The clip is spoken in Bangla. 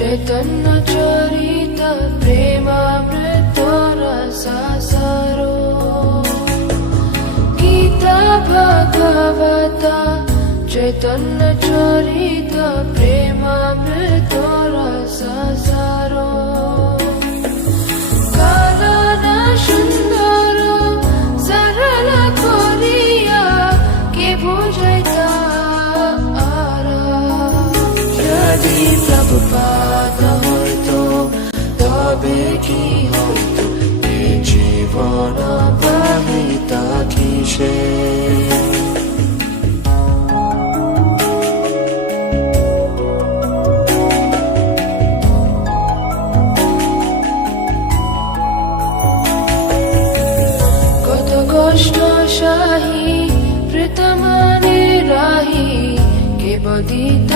चैतन्य चरित प्रेमामृत रससारो गीता भगवता चैतन्य चरित प्रेमामृत रससारो कानन सुंदर सरल करिया के बुझाइता यदि प्रभुपाद হইতো তবে কি হইতো এই জীবন পাহিতা কিসে কত কষ্ট সাহি প্রীতমানে রাহি কে বদিত